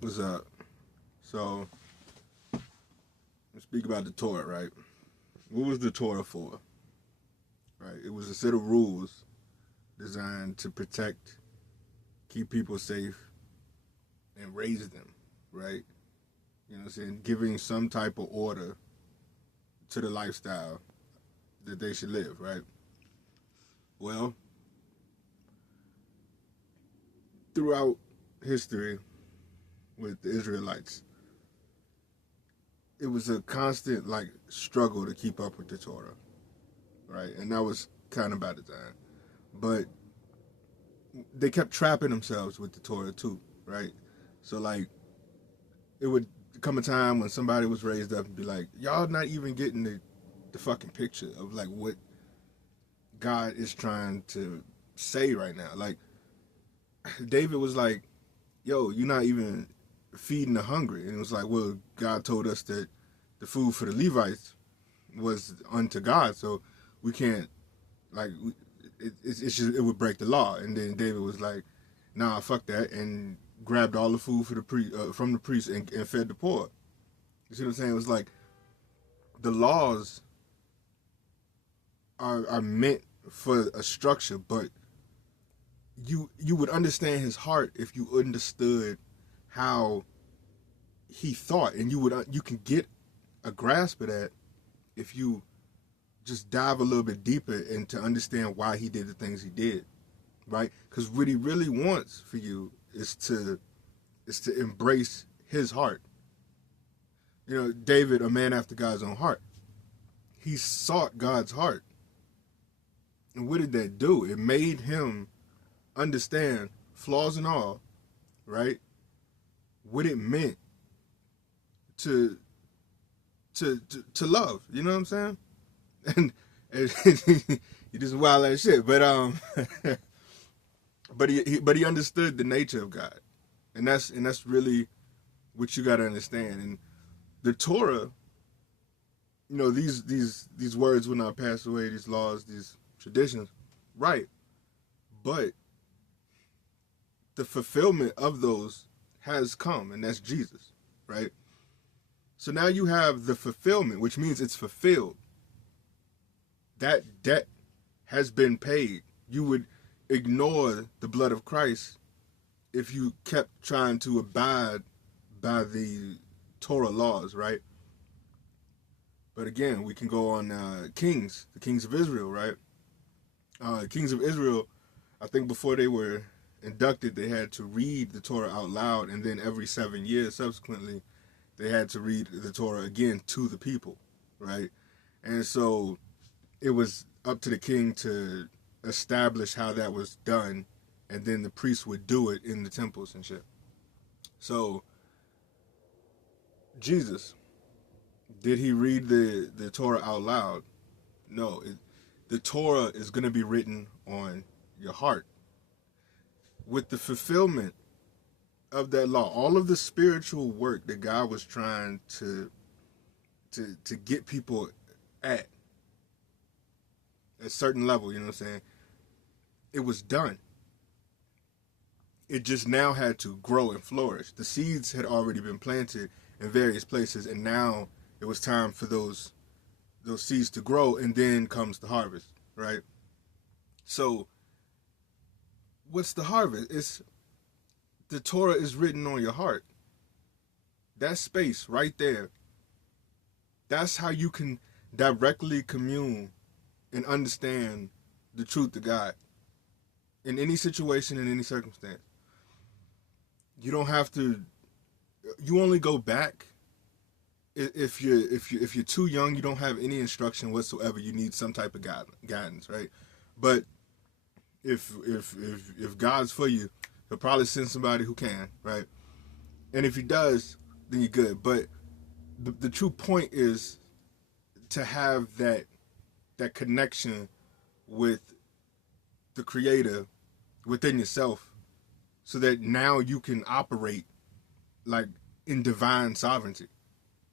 What's up? So, let's speak about the Torah, right? What was the Torah for? Right? It was a set of rules designed to protect, keep people safe, and raise them, right? You know what I'm saying? Giving some type of order to the lifestyle that they should live, right? Well, throughout history with the Israelites, it was a constant like struggle to keep up with the Torah, right? And that was kind of by design. But they kept trapping themselves with the Torah too, right? So like it would come a time when somebody was raised up and be like, y'all not even getting the fucking picture of like what God is trying to say right now. Like David was like, yo, you're not even feeding the hungry. And it was like, well, God told us that the food for the Levites was unto God, so we can't like it's just it would break the law. And then David was like, nah, fuck that, and grabbed all the food for the from the priest and fed the poor. You see what I'm saying? It was like the laws are meant for a structure, but you would understand his heart if you understood how he thought, and you can get a grasp of that if you just dive a little bit deeper and to understand why he did the things he did, right? Because what he really wants for you is to embrace his heart. You know, David, a man after God's own heart, he sought God's heart, and what did that do? It made him understand, flaws and all, right? What it meant to to love. You know what I'm saying? And he just wild as shit. But he understood the nature of God, and that's really what you got to understand. And the Torah, these words will not pass away. These laws, these traditions, right? But the fulfillment of those has come, and that's Jesus, right? So now you have the fulfillment, which means it's fulfilled. That debt has been paid. You would ignore the blood of Christ if you kept trying to abide by the Torah laws, right? But again, we can go on the kings of Israel, right? Kings of Israel, I think before they were inducted, they had to read the Torah out loud, and then every 7 years subsequently, they had to read the Torah again to the people, right? And so it was up to the king to establish how that was done, and then the priests would do it in the temples and shit. So Jesus, did he read the Torah out loud? No. The Torah is going to be written on your heart. With the fulfillment of that law, all of the spiritual work that God was trying to get people at a certain level, you know what I'm saying? It was done. It just now had to grow and flourish. The seeds had already been planted in various places, and now it was time for those seeds to grow, and then comes the harvest, right? So, what's the harvest? It's the Torah is written on your heart. That space right there. That's how you can directly commune and understand the truth of God in any situation, in any circumstance. You don't have to. You only go back if you're too young. You don't have any instruction whatsoever. You need some type of guidance, right? But if God's for you, he'll probably send somebody who can, right? And if he does, then you're good. But the true point is to have that connection with the Creator within yourself, so that now you can operate like in divine sovereignty,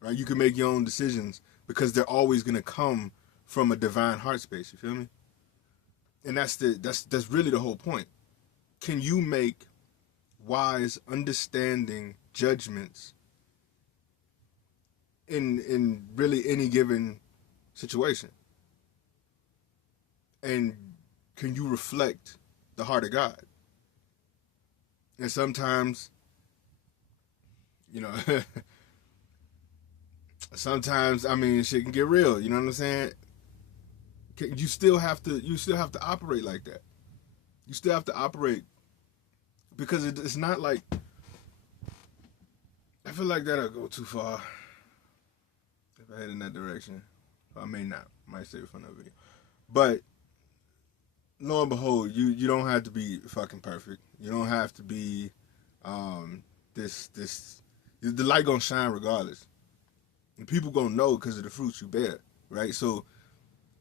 right? You can make your own decisions because they're always going to come from a divine heart space. You feel me? And that's really the whole point. Can you make wise, understanding judgments in really any given situation? And can you reflect the heart of God? And sometimes, you know, sometimes I mean shit can get real. You know what I'm saying? You still have to operate like that. You still have to operate because it's not like I feel like that'll go too far if I head in that direction. I may not. I might save it for another video. But lo and behold, you don't have to be fucking perfect. You don't have to be this the light gonna shine regardless. And people gonna know because of the fruits you bear, right? So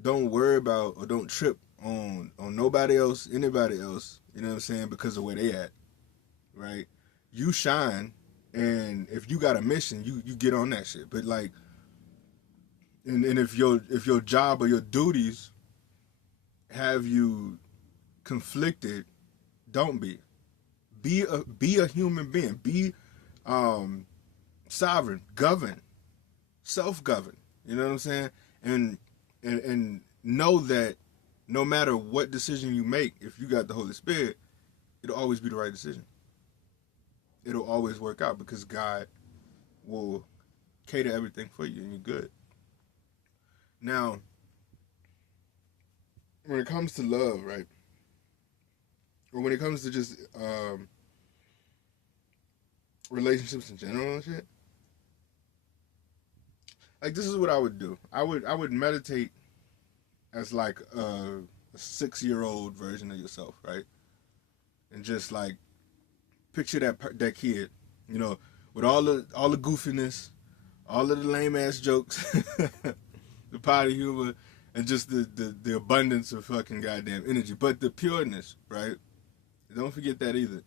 don't worry about or don't trip on nobody else, anybody else, you know what I'm saying, because of where they at, right? You shine, and if you got a mission, you get on that shit. But like, and if your job or your duties have you conflicted, don't be. Be a human being. Be sovereign, govern, self-govern. You know what I'm saying? And know that no matter what decision you make, if you got the Holy Spirit, it'll always be the right decision. It'll always work out because God will cater everything for you and you're good. Now, when it comes to love, right? Or when it comes to just relationships in general and shit, like this is what I would do. I would meditate as like a 6-year-old version of yourself, right? And just like picture that kid, you know, with all the goofiness, all of the lame ass jokes, the potty humor, and just the abundance of fucking goddamn energy, but the pureness, right? Don't forget that either.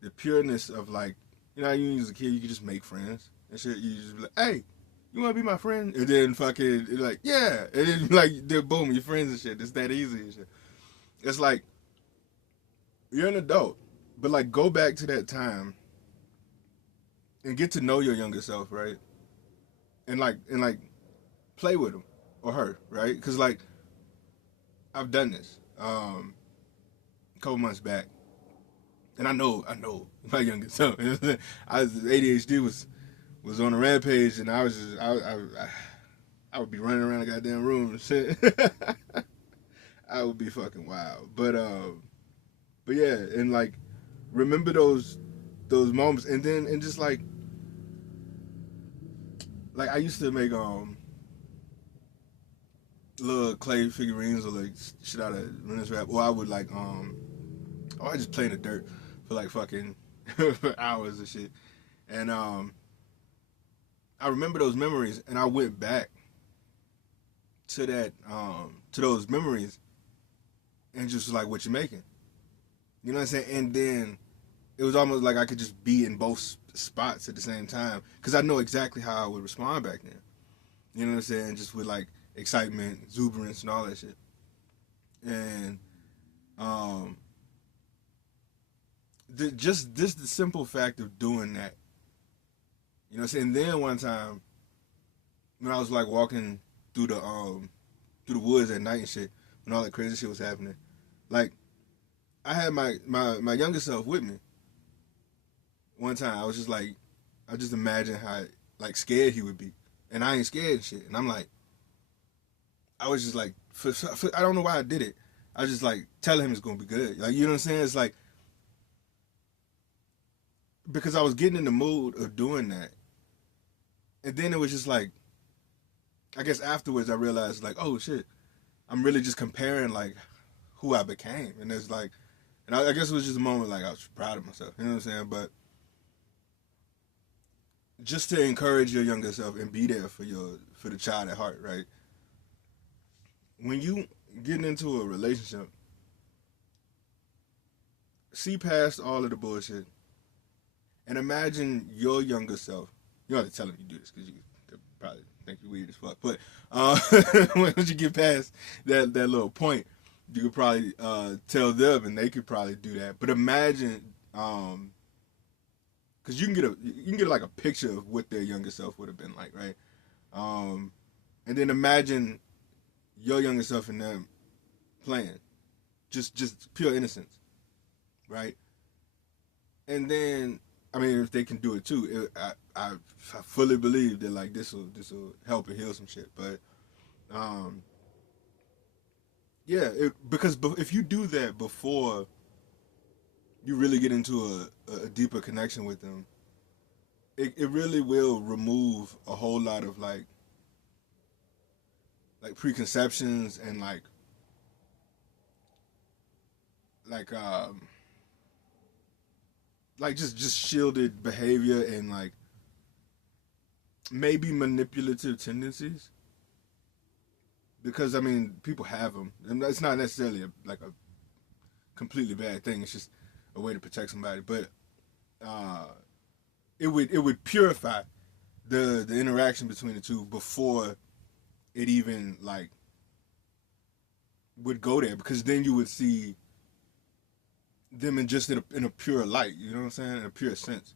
The pureness of like, you know, you as a kid, you could just make friends and shit. You just be like, hey, you want to be my friend? And then fucking, like, yeah. And then, like, then boom, you're friends and shit. It's that easy and shit. It's like, you're an adult, but, like, go back to that time and get to know your younger self, right? And, like, play with him or her, right? Because, like, I've done this a couple months back. And I know my younger self. ADHD was on a rampage, and I was just I would be running around the goddamn room and shit. I would be fucking wild. But yeah, and like remember those moments, and then and just like I used to make little clay figurines or like shit out of Rennis Rap, or I would like I just play in the dirt for like fucking for hours and shit. And I remember those memories, and I went back to that to those memories and just like, what you making? You know what I'm saying? And then it was almost like I could just be in both spots at the same time because I know exactly how I would respond back then. You know what I'm saying? Just with like excitement, exuberance, and all that shit. And just the simple fact of doing that, you know what I'm saying? And then one time when I was like walking through the woods at night and shit, when all that crazy shit was happening, like I had my younger self with me. One time I was just like, I just imagined how like scared he would be, and I ain't scared and shit. And I'm like, I was just like, I don't know why I did it. I was just like telling him it's gonna be good. Like, you know what I'm saying? It's like because I was getting in the mood of doing that, and then it was just like, I guess afterwards I realized like, oh shit, I'm really just comparing like who I became, and it's like, and I guess it was just a moment like I was proud of myself. You know what I'm saying? But just to encourage your younger self and be there for the child at heart, right? When you getting into a relationship, see past all of the bullshit and imagine your younger self. You don't have to tell them you do this because you probably think you're weird as fuck. But once you get past that little point, you could probably tell them and they could probably do that. But imagine because you can get like a picture of what their younger self would have been like, right? Um, and then imagine your younger self and them playing, just pure innocence, right? And then, I mean, if they can do it too, I fully believe that like this will help and heal some shit. But um, yeah, because if you do that before you really get into a deeper connection with them, it really will remove a whole lot of like preconceptions and like like just shielded behavior and like maybe manipulative tendencies, because I mean people have them, and it's not necessarily like a completely bad thing. It's just a way to protect somebody. But uh, it would purify the interaction between the two before it even like would go there, because then you would see them in a pure light. You know what I'm saying? In a pure sense,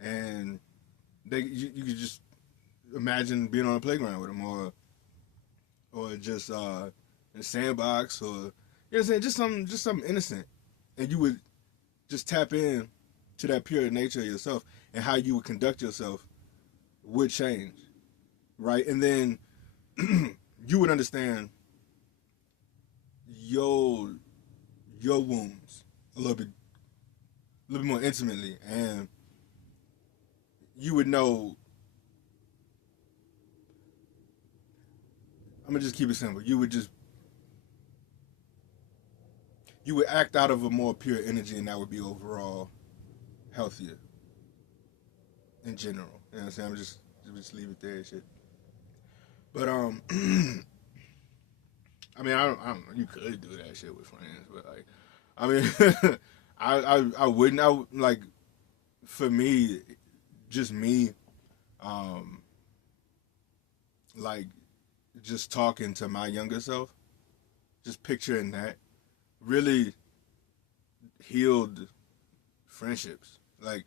and you could just imagine being on a playground with them, or just in a sandbox, or you know what I'm saying, just something innocent, and you would just tap in to that pure nature of yourself, and how you would conduct yourself would change, right? And then you would understand your your wounds a little bit more intimately, and you would know. I'm gonna just keep it simple. You would act out of a more pure energy, and that would be overall healthier in general. You know what I'm saying? I'm just leave it there and shit. But I mean, I don't know. You could do that shit with friends, but like, I mean, I wouldn't. Like, for me, just me, um, like, just talking to my younger self, just picturing that really healed friendships. Like,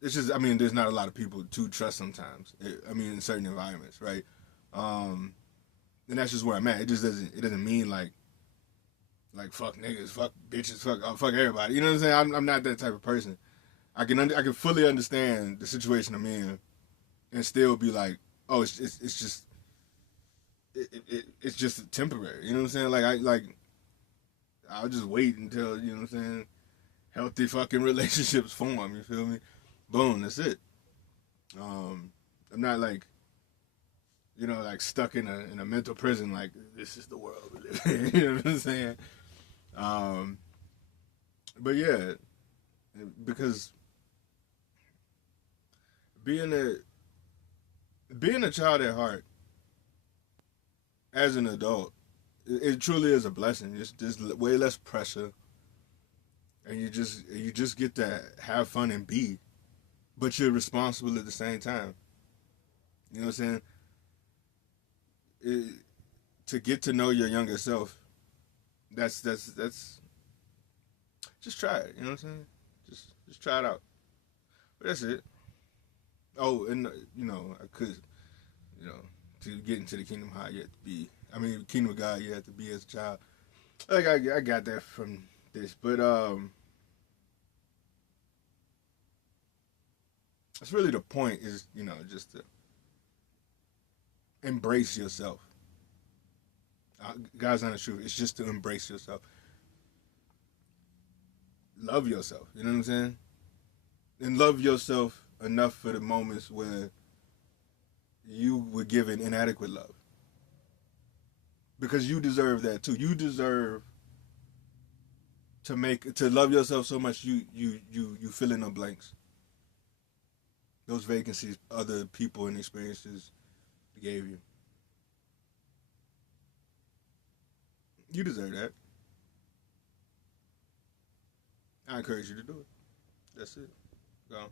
it's just, I mean, there's not a lot of people to trust sometimes. I mean, in certain environments, right? Um, and that's just where I'm at. It doesn't mean like fuck niggas, fuck bitches, fuck everybody. You know what I'm saying? I'm not that type of person. I can fully understand the situation I'm in and still be like, oh, it's just it's just temporary. You know what I'm saying? I'll just wait until, you know what I'm saying, healthy fucking relationships form. You feel me? Boom, that's it. Um, I'm not like, like stuck in a mental prison. Like, this is the world we live in. You know what I'm saying? Um, but yeah, because being a being a child at heart as an adult, it truly is a blessing. It's just way less pressure, and you just get to have fun and be, but you're responsible at the same time. You know what I'm saying? It, to get to know your younger self, that's just try it. You know what I'm saying? Just try it out. But that's it. Oh, and I could, you know, to get into the kingdom high, you have to be. I mean, kingdom of God, you have to be as a child. Like I got that from this, but that's really the point. Is just to embrace yourself. God's honest truth. It's just to embrace yourself, love yourself. You know what I'm saying? And love yourself enough for the moments where you were given inadequate love, because you deserve that too. You deserve to love yourself so much you fill in the blanks, those vacancies other people and experiences gave you. You deserve that. I encourage you to do it. That's it. Go on.